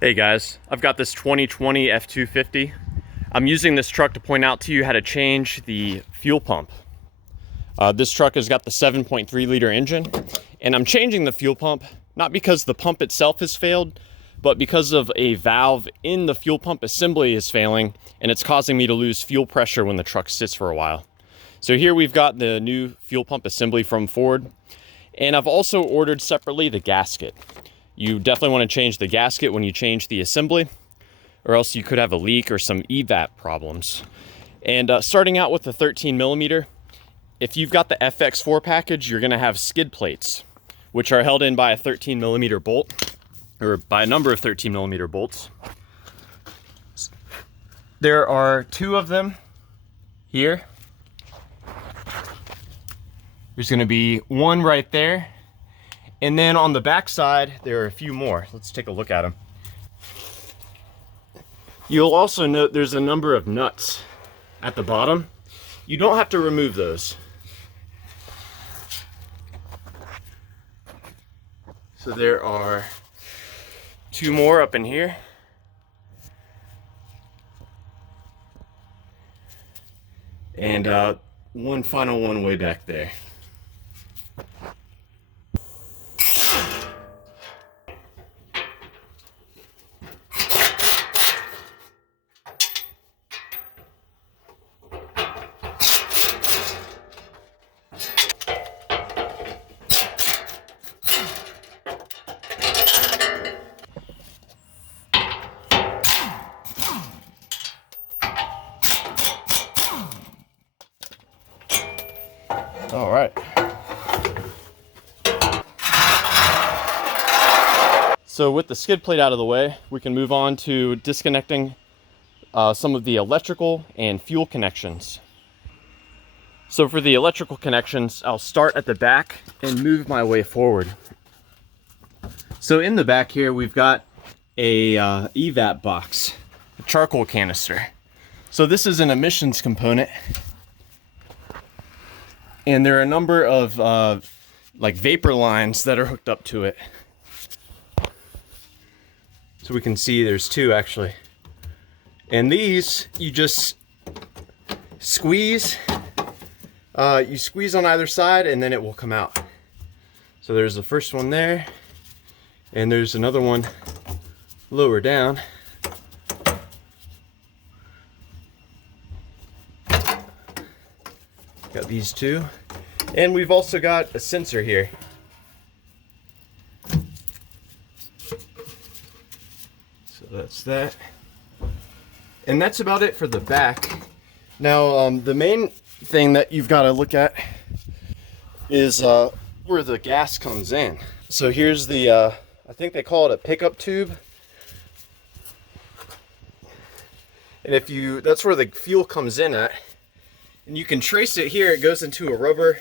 Hey guys, I've got this 2020 F250. I'm using this truck to point out to you how to change the fuel pump. This truck has got the 7.3 liter engine, and I'm changing the fuel pump not because the pump itself has failed, but because of a valve in the fuel pump assembly is failing, and it's causing me to lose fuel pressure when the truck sits for a while. So here we've got the new fuel pump assembly from Ford, and I've also ordered separately the gasket. You definitely want to change the gasket when you change the assembly, or else you could have a leak or some evap problems. And starting out with the 13 millimeter, if you've got the FX4 package, you're going to have skid plates, which are held in by a 13 millimeter bolt, or by a number of 13 millimeter bolts. There are two of them here. There's going to be one right there. And then on the back side, there are a few more. Let's take a look at them. You'll also note there's a number of nuts at the bottom. You don't have to remove those. So there are two more up in here. And one final one way back there. All right. So with the skid plate out of the way, we can move on to disconnecting some of the electrical and fuel connections. So for the electrical connections, I'll start at the back and move my way forward. So in the back here, we've got a evap box, a charcoal canister. So this is an emissions component. And there are a number of like vapor lines that are hooked up to it. So we can see there's two actually. And these, you just squeeze. You squeeze on either side and then it will come out. So there's the first one there. And there's another one lower down. Got these two. And we've also got a sensor here. So that's that. And that's about it for the back. Now, the main thing that you've got to look at is where the gas comes in. So here's the, I think they call it a pickup tube. And if you, that's where the fuel comes in at. And you can trace it here. It goes into a rubber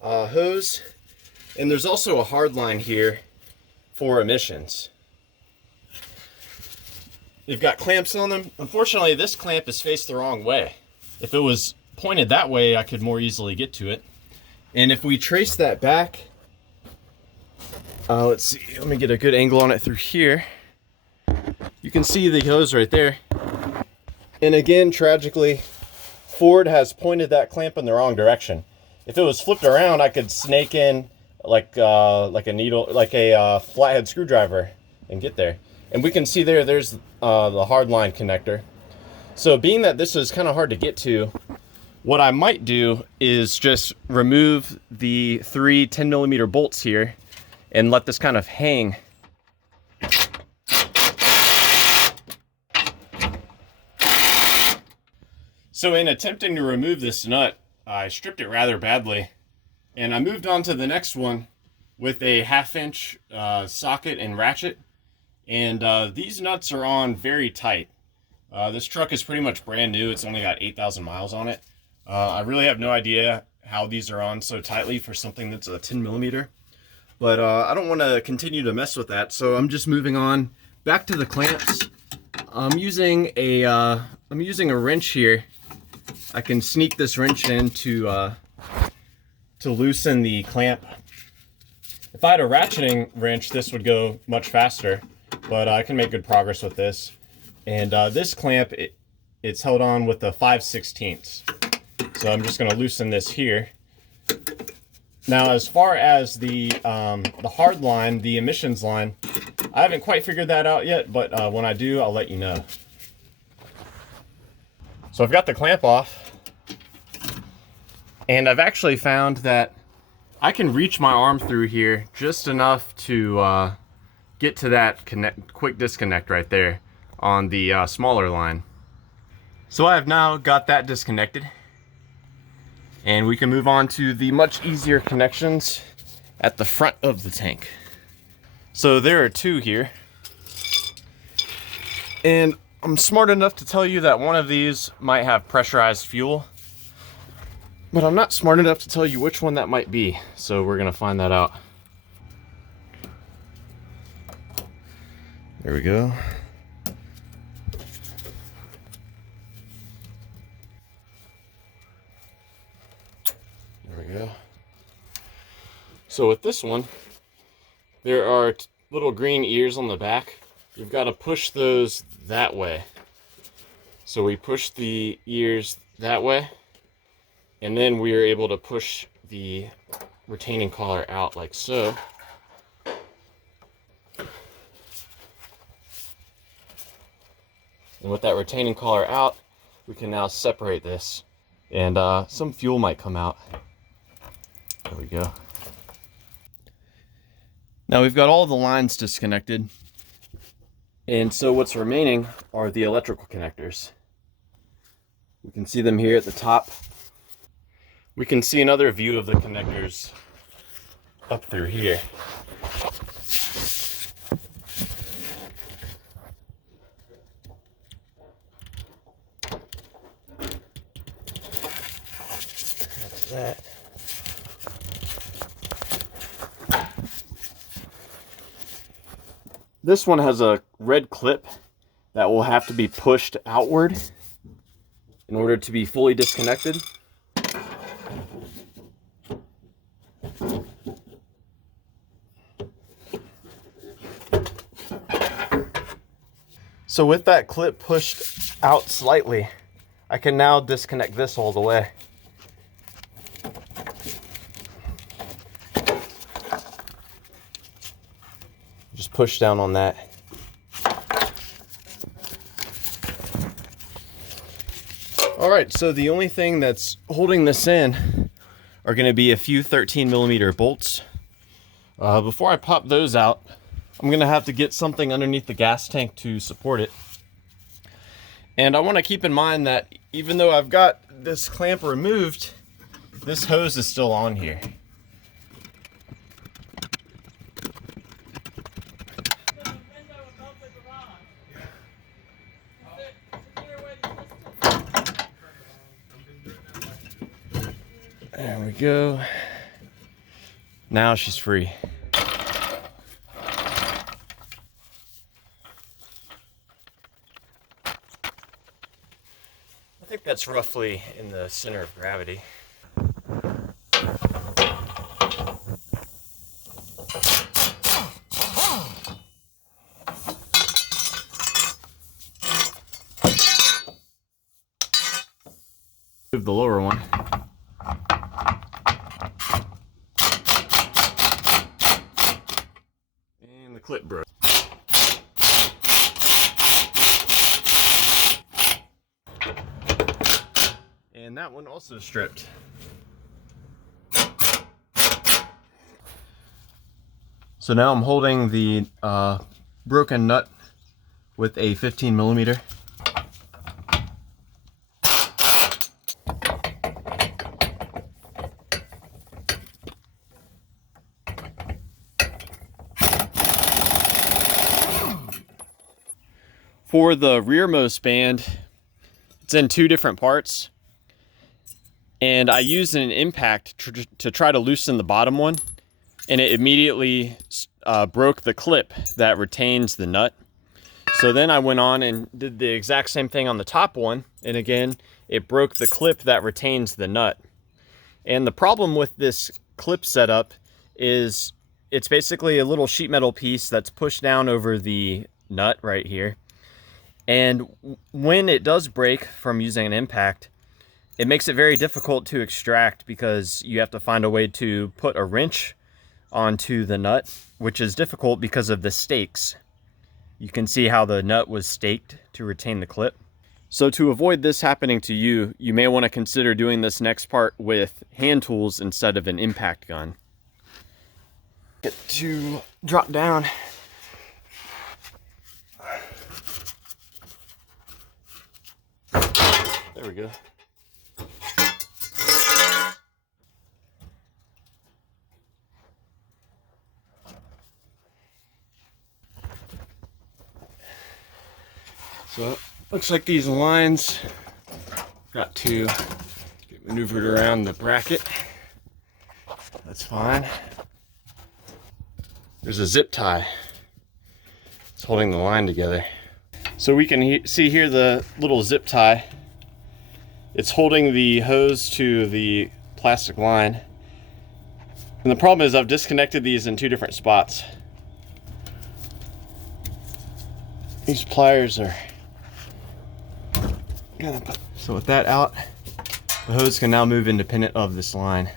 hose. And there's also a hard line here for emissions. You've got clamps on them. Unfortunately, this clamp is faced the wrong way. If it was pointed that way, I could more easily get to it. And if we trace that back, let's see, let me get a good angle on it through here. You can see the hose right there. And again, tragically, Ford has pointed that clamp in the wrong direction. If it was flipped around, I could snake in like a needle, like a flathead screwdriver and get there. And we can see there's the hard line connector. So being that this is kind of hard to get to, what I might do is just remove the three 10 millimeter bolts here and let this kind of hang. So in attempting to remove this nut, I stripped it rather badly, and I moved on to the next one with a 1/2 inch socket and ratchet. And these nuts are on very tight. This truck is pretty much brand new. It's only got 8,000 miles on it. I really have no idea how these are on so tightly for something that's a 10 millimeter. But I don't want to continue to mess with that, so I'm just moving on back to the clamps. I'm using a wrench here. I can sneak this wrench in to loosen the clamp. If I had a ratcheting wrench, this would go much faster. but I can make good progress with this. And this clamp, it's held on with a 5/16. So I'm just going to loosen this here. Now, as far as the hard line, the emissions line, I haven't quite figured that out yet, but when I do, I'll let you know. So I've got the clamp off, and I've actually found that I can reach my arm through here just enough to get to that quick disconnect right there on the smaller line. So I have now got that disconnected, and we can move on to the much easier connections at the front of the tank. So there are two here, and I'm smart enough to tell you that one of these might have pressurized fuel, but I'm not smart enough to tell you which one that might be, so we're gonna find that out. There we go. There we go. So with this one, there are little green ears on the back. You've got to push those that way. So we push the ears that way, and then we are able to push the retaining collar out like so. And with that retaining collar out, we can now separate this, and some fuel might come out. There we go. Now we've got all the lines disconnected, and so what's remaining are the electrical connectors. We can see them here at the top. We can see another view of the connectors up through here. That's that. This one has a red clip that will have to be pushed outward in order to be fully disconnected. So with that clip pushed out slightly, I can now disconnect this all the way. Just push down on that. All right, so the only thing that's holding this in are going to be a few 13mm bolts. Before I pop those out, I'm going to have to get something underneath the gas tank to support it. And I want to keep in mind that even though I've got this clamp removed, this hose is still on here. There we go. Now she's free. I think that's roughly in the center of gravity. Move the lower one. And the clip broke. And that one also stripped. So now I'm holding the broken nut with a 15mm. For the rearmost band, it's in two different parts. And I used an impact to try to loosen the bottom one, and it immediately broke the clip that retains the nut. So then I went on and did the exact same thing on the top one, and again, it broke the clip that retains the nut. And the problem with this clip setup is it's basically a little sheet metal piece that's pushed down over the nut right here. And when it does break from using an impact, it makes it very difficult to extract because you have to find a way to put a wrench onto the nut, which is difficult because of the stakes. You can see how the nut was staked to retain the clip. So to avoid this happening to you, you may want to consider doing this next part with hand tools instead of an impact gun. Get to drop down. There we go. So looks like these lines got to get maneuvered around the bracket. That's fine. There's a zip tie. It's holding the line together. So we can see here the little zip tie. It's holding the hose to the plastic line. And the problem is I've disconnected these in two different spots. These pliers are... So with that out, the hose can now move independent of this line.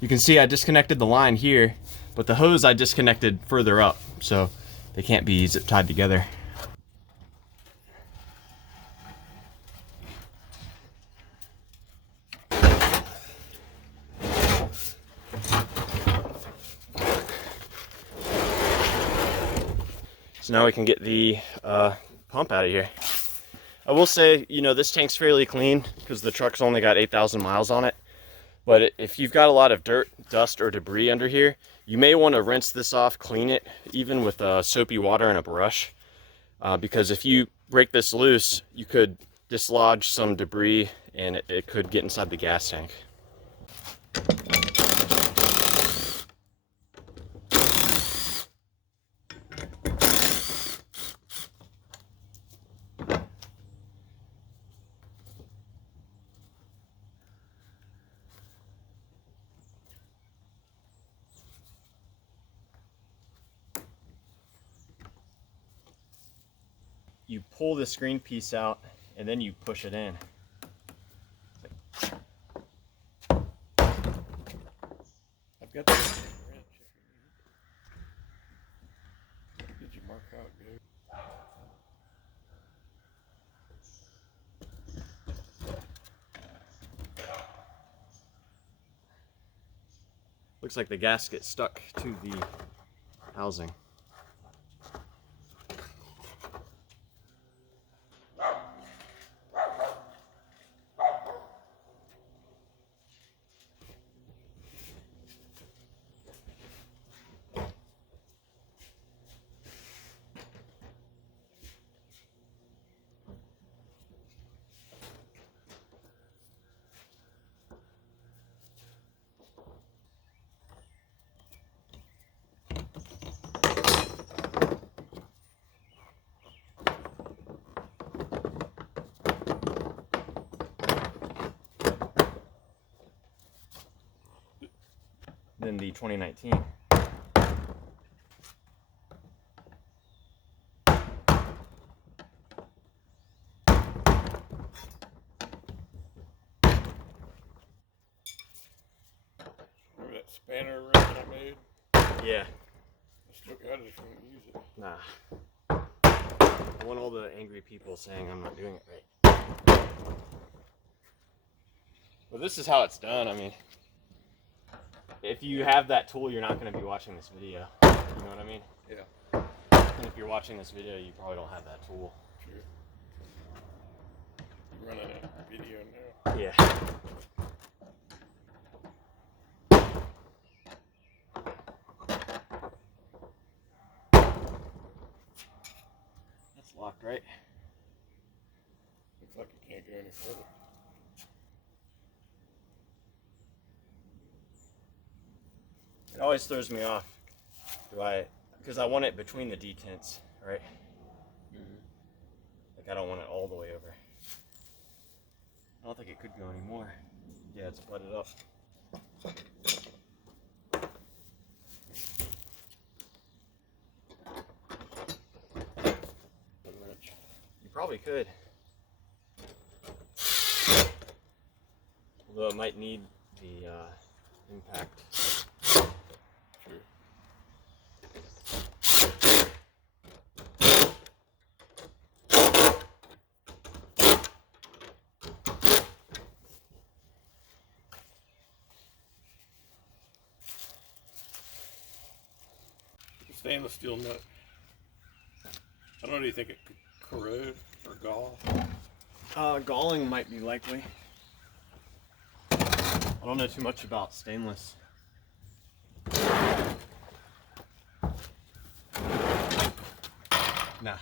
You can see I disconnected the line here, but the hose I disconnected further up, so they can't be zip tied together. So now we can get the pump out of here. I will say, you know, this tank's fairly clean because the truck's only got 8,000 miles on it. But if you've got a lot of dirt, dust, or debris under here, you may want to rinse this off, clean it, even with soapy water and a brush. Because if you break this loose, you could dislodge some debris and it could get inside the gas tank. You pull the screen piece out and then you push it in. I've got the wrench if you need it. Did you mark how it goes? Looks like the gasket stuck to the housing. Then the 2019. Remember that spanner ring I made? Yeah. I still got it if you want to use it. Nah. I want all the angry people saying I'm not doing it right. Well, this is how it's done. I mean, if you have that tool, you're not going to be watching this video. You know what I mean? Yeah. And if you're watching this video, you probably don't have that tool. True. You're running a video now. Yeah. That's locked, right? Looks like you can't go any further. It always throws me off. Because I want it between the detents, right? Like I don't want it all the way over. I don't think it could go anymore. Yeah, it's butted up. Probably could. Although it might need the impact. True. Stainless steel nut. I don't know, do you think it could corrode or gall? Galling might be likely. I don't know too much about stainless. Nah.